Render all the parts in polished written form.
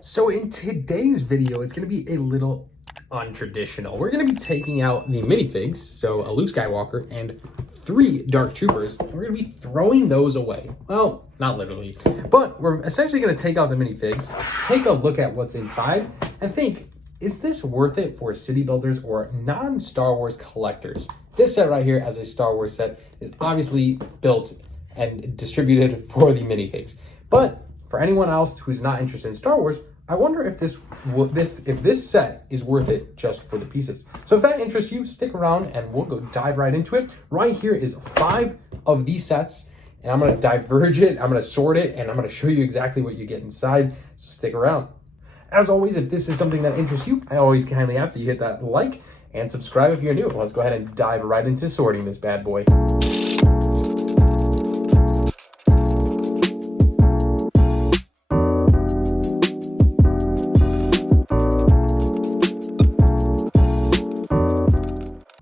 So in today's video, it's going to be a little untraditional. We're going to be taking out the minifigs, so a Luke Skywalker and 3 Dark Troopers, and we're going to be throwing those away. Well, not literally, but we're essentially going to take out the minifigs, take a look at what's inside, and think, is this worth it for city builders or non-Star Wars collectors? This set right here, as a Star Wars set, is obviously built and distributed for the minifigs. But for anyone else who's not interested in Star Wars, I wonder if this set is worth it just for the pieces. So if that interests you, stick around and we'll go dive right into it. Right here is 5 of these sets, and I'm gonna diverge it, I'm gonna sort it, and I'm gonna show you exactly what you get inside, so stick around. As always, if this is something that interests you, I always kindly ask that you hit that like and subscribe if you're new. Let's go ahead and dive right into sorting this bad boy.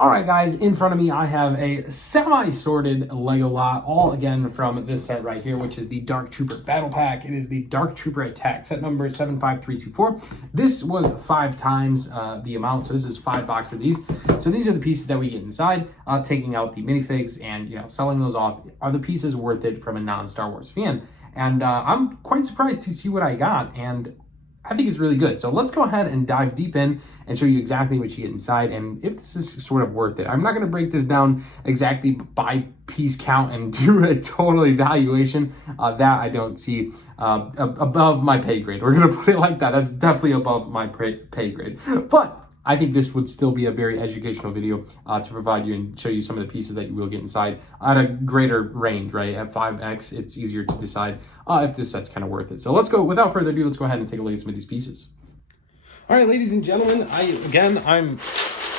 All right, guys, in front of me, I have a semi-sorted Lego lot, all again from this set right here, which is the Dark Trooper Battle Pack. It is the Dark Trooper Attack, set number 75324. This was 5 times the amount, so this is 5 boxes of these. So these are the pieces that we get inside. Taking out the minifigs and selling those off. Are the pieces worth it from a non-Star Wars fan? And I'm quite surprised to see what I got, and I think it's really good. So let's go ahead and dive deep in and show you exactly what you get inside and if this is sort of worth it. I'm not going to break this down exactly by piece count and do a total evaluation. That I don't see above my pay grade. We're going to put it like that. That's definitely above my pay grade. But I think this would still be a very educational video to provide you and show you some of the pieces that you will get inside at a greater range, right? At 5x, it's easier to decide if this set's kind of worth it. So let's go, without further ado, let's go ahead and take a look at some of these pieces. All right, ladies and gentlemen,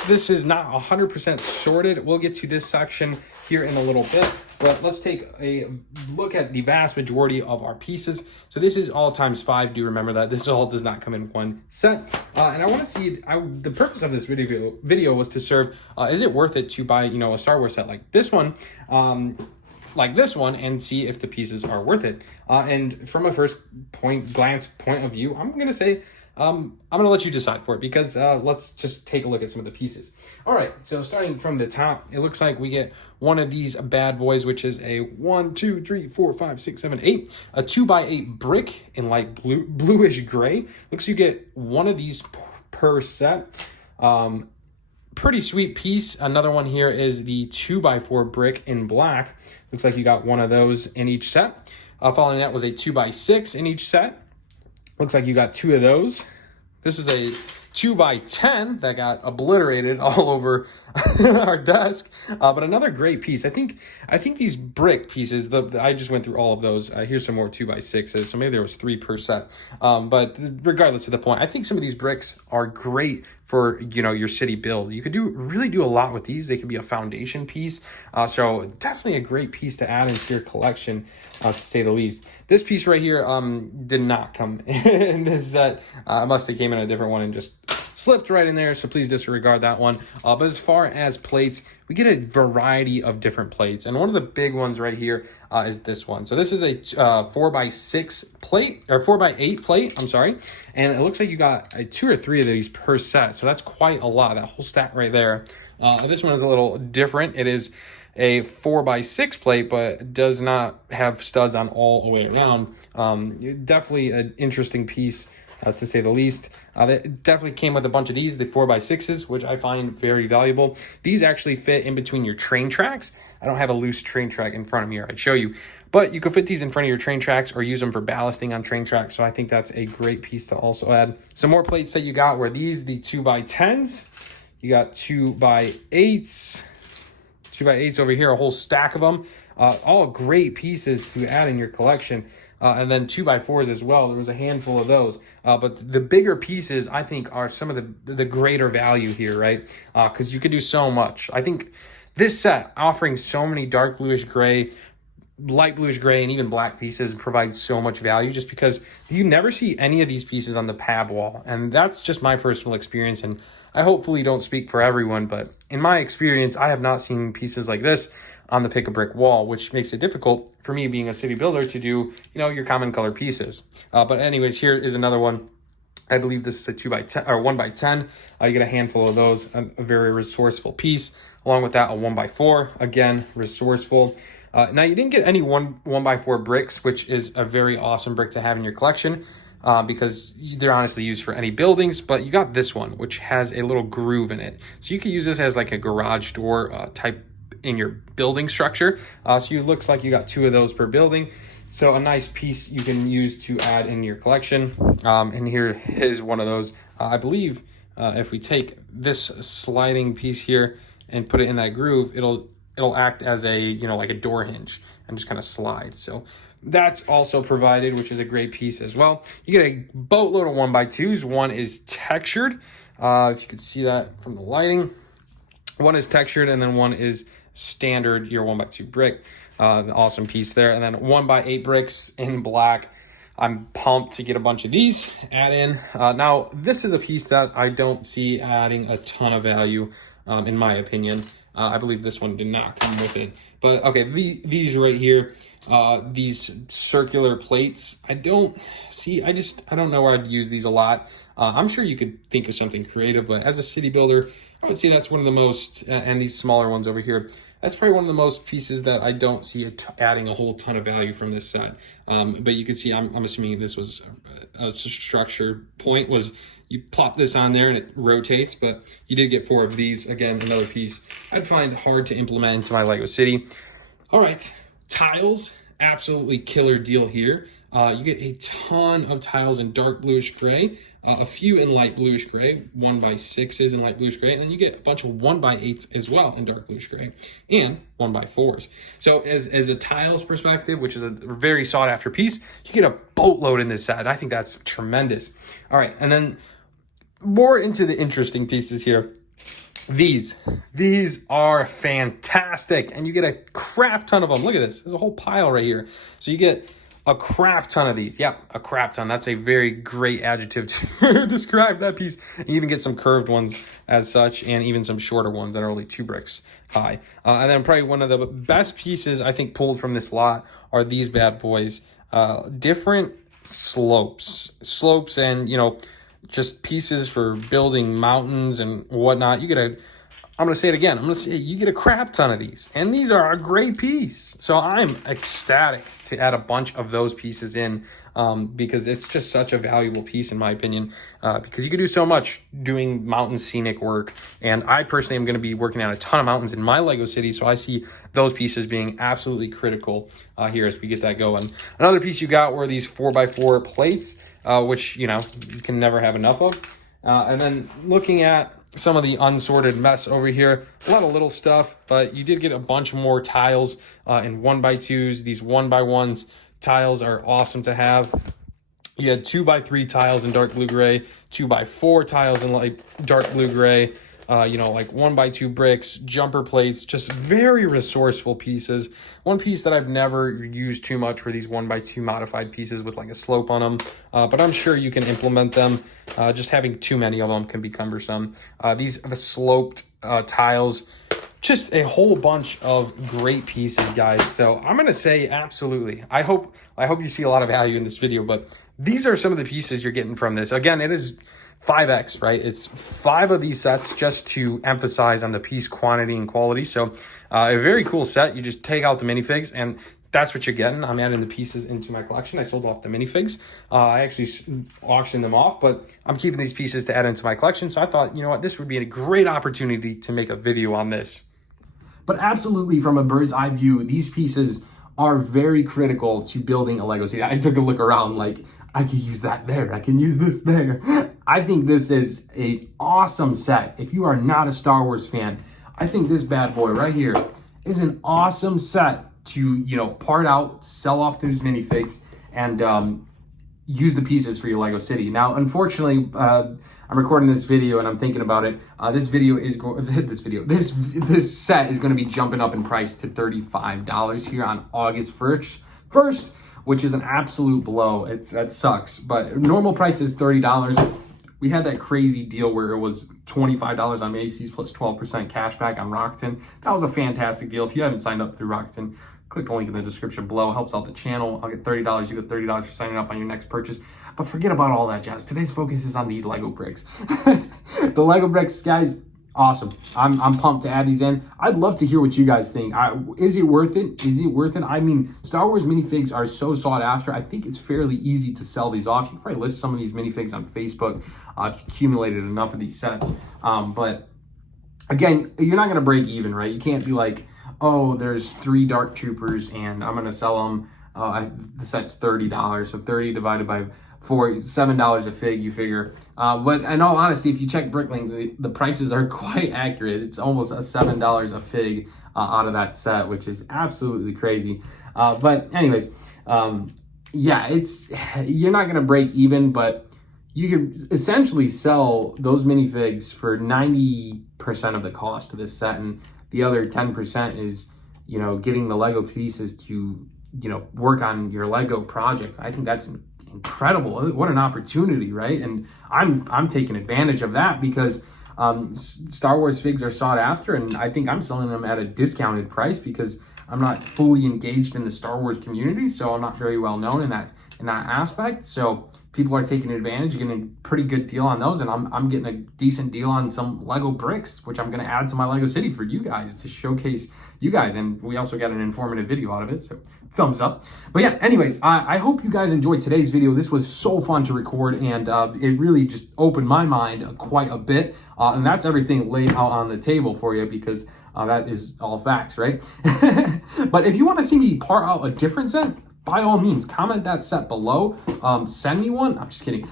this is not 100% sorted. We'll get to this section here in a little bit, but let's take a look at the vast majority of our pieces. So this is all times 5. Do remember that this all does not come in one set. And I want to see, the purpose of this video was to serve, is it worth it to buy, a Star Wars set like this one, and see if the pieces are worth it. And from a first glance point of view, I'm going to say, I'm going to let you decide for it because let's just take a look at some of the pieces. All right, so starting from the top, it looks like we get one of these bad boys, which is a 1, 2, 3, 4, 5, 6, 7, 8, a 2x8 brick in light bluish gray. Looks you get one of these per set. Pretty sweet piece. Another one here is the 2x4 brick in black. Looks like you got one of those in each set. Following that was a 2x6 in each set. Looks like you got 2 of those. This is a 2x10 that got obliterated all over our desk, but another great piece. I think these brick pieces, I just went through all of those. Here's some more 2x6s, so maybe there was 3 per set. But regardless of the point, I think some of these bricks are great for your city build. You could really do a lot with these. They could be a foundation piece. So definitely a great piece to add into your collection, to say the least. This piece right here did not come in this set. Must have came in a different one and just slipped right in there, so please disregard that one. But as far as plates, we get a variety of different plates, and one of the big ones right here is this one. So this is a 4x6 plate, or 4x8 plate, I'm sorry, and it looks like you got 2 or 3 of these per set, so that's quite a lot, that whole stack right there. This one is a little different. It is a 4x6 plate, but does not have studs on all the way around. Definitely an interesting piece, to say the least. They definitely came with a bunch of these, the 4x6s, which I find very valuable. These actually fit in between your train tracks. I don't have a loose train track in front of me here, I'd show you. But you could fit these in front of your train tracks or use them for ballasting on train tracks. So I think that's a great piece to also add. Some more plates that you got were these, the 2x10s. You got 2x8s. 2x8s over here, a whole stack of them. All great pieces to add in your collection. And then 2x4s as well. There was a handful of those. But the bigger pieces, I think, are some of the greater value here, right? Because you could do so much. I think this set, offering so many dark bluish gray, light bluish gray, and even black pieces, provides so much value just because you never see any of these pieces on the pab wall. And that's just my personal experience. And I hopefully don't speak for everyone, but in my experience, I have not seen pieces like this on the pick a brick wall, which makes it difficult for me being a city builder to do, your common color pieces. But anyways, here is another one. I believe this is a 2x10 or 1x10. You get a handful of those, a very resourceful piece. Along with that, a 1x4, again, resourceful. Now you didn't get any 1x4 bricks, which is a very awesome brick to have in your collection because they're honestly used for any buildings, but you got this one, which has a little groove in it. So you could use this as like a garage door type in your building structure. So it looks like you got 2 of those per building. So a nice piece you can use to add in your collection. And here is one of those. I believe if we take this sliding piece here and put it in that groove, it'll act as a, you know, like a door hinge and just kind of slide. So that's also provided, which is a great piece as well. You get a boatload of 1x2s. One is textured. If you could see that from the lighting. One is textured and then one is standard, your 1x2 brick. Awesome piece there. And then 1x8 bricks in black. I'm pumped to get a bunch of these add in. Now, this is a piece that I don't see adding a ton of value, in my opinion. I believe this one did not come with it. But okay, these right here, these circular plates, I don't know where I'd use these a lot. I'm sure you could think of something creative, but as a city builder, I would say that's one of the most, and these smaller ones over here, that's probably one of the most pieces that I don't see adding a whole ton of value from this set. But you can see, I'm assuming this was a structure point was you plop this on there and it rotates, but you did get 4 of these. Again, another piece I'd find hard to implement into my Lego city. All right, tiles, absolutely killer deal here. You get a ton of tiles in dark bluish gray, a few in light bluish gray, 1x6s in light bluish gray, and then you get a bunch of 1x8s as well in dark bluish gray, and 1x4s. So as a tiles perspective, which is a very sought after piece, you get a boatload in this set. I think that's tremendous. All right, and then more into the interesting pieces here. These are fantastic, and you get a crap ton of them. Look at this. There's a whole pile right here. So you get a crap ton of these. Yep, a crap ton. That's a very great adjective to describe that piece. You even get some curved ones as such, and even some shorter ones that are only 2 bricks high. And then probably one of the best pieces I think pulled from this lot are these bad boys. Different slopes and, you know, just pieces for building mountains and whatnot. You get I'm going to say it again. I'm going to say you get a crap ton of these, and these are a great piece. So I'm ecstatic to add a bunch of those pieces in because it's just such a valuable piece in my opinion because you can do so much doing mountain scenic work. And I personally am going to be working on a ton of mountains in my Lego city. So I see those pieces being absolutely critical here as we get that going. Another piece you got were these 4x4 plates, which, you know, you can never have enough of. And then looking at some of the unsorted mess over here, a lot of little stuff, but you did get a bunch more tiles in 1x2s. These 1x1s tiles are awesome to have. You had 2x3 tiles in dark blue gray, 2x4 tiles in light dark blue gray, you know, like 1x2 bricks, jumper plates, just very resourceful pieces. One piece that I've never used too much were these 1x2 modified pieces with like a slope on them, but I'm sure you can implement them. Just having too many of them can be cumbersome. These are the sloped tiles, just a whole bunch of great pieces, guys. So I'm gonna say absolutely. I hope you see a lot of value in this video, but these are some of the pieces you're getting from this. Again, it is 5x, right? It's 5 of these sets just to emphasize on the piece quantity and quality. So a very cool set. You just take out the minifigs and that's what you're getting. I'm adding the pieces into my collection. I sold off the minifigs. I actually auctioned them off, but I'm keeping these pieces to add into my collection. So I thought, you know what, this would be a great opportunity to make a video on this. But absolutely, from a bird's eye view, these pieces are very critical to building a Lego city. I took a look around like, I could use that there. I can use this there. I think this is an awesome set. If you are not a Star Wars fan, I think this bad boy right here is an awesome set to, you know, part out, sell off those minifigs, and use the pieces for your Lego city. Now, unfortunately, I'm recording this video and I'm thinking about it. This set is going to be jumping up in price to $35 here on August 1st, which is an absolute blow. That sucks. But normal price is $30. We had that crazy deal where it was $25 on Macy's plus 12% cash back on Rakuten. That was a fantastic deal. If you haven't signed up through Rakuten, click the link in the description below. It helps out the channel. I'll get $30. You get $30 for signing up on your next purchase. But forget about all that jazz. Today's focus is on these Lego bricks. The Lego bricks, guys, awesome. I'm pumped to add these in. I'd love to hear what you guys think. Is it worth it? Is it worth it? I mean, Star Wars minifigs are so sought after. I think it's fairly easy to sell these off. You can probably list some of these minifigs on Facebook if you accumulated enough of these sets. But again, you're not going to break even, right? You can't be like, oh, there's 3 Dark Troopers and I'm going to sell them. The set's $30. So 30 divided by 4, $7 a fig, you figure. But in all honesty, if you check Bricklink, the prices are quite accurate. It's almost $7 a fig out of that set, which is absolutely crazy. But anyways, yeah, you're not going to break even, but you could essentially sell those minifigs for 90% of the cost of this set, and the other 10% is, you know, getting the Lego pieces to, you know, work on your Lego project. I think that's incredible. What an opportunity, right? And I'm taking advantage of that because Star Wars figs are sought after, and I think I'm selling them at a discounted price because I'm not fully engaged in the Star Wars community, so I'm not very well known in that aspect. So people are taking advantage, getting a pretty good deal on those, and I'm getting a decent deal on some Lego bricks, which I'm going to add to my Lego City for you guys to showcase you guys, and we also got an informative video out of it, so thumbs up. But yeah, anyways, I hope you guys enjoyed today's video. This was so fun to record, and it really just opened my mind quite a bit, and that's everything laid out on the table for you because that is all facts, right? But if you want to see me part out a different set, by all means, comment that set below. Send me one. I'm just kidding.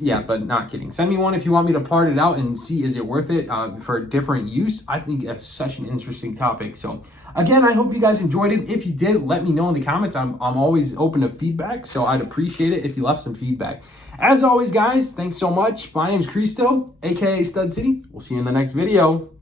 Yeah, but not kidding. Send me one if you want me to part it out and see is it worth it for different use. I think that's such an interesting topic. So again, I hope you guys enjoyed it. If you did, let me know in the comments. I'm always open to feedback, so I'd appreciate it if you left some feedback. As always, guys, thanks so much. My name's Cristo, aka Stud City. We'll see you in the next video.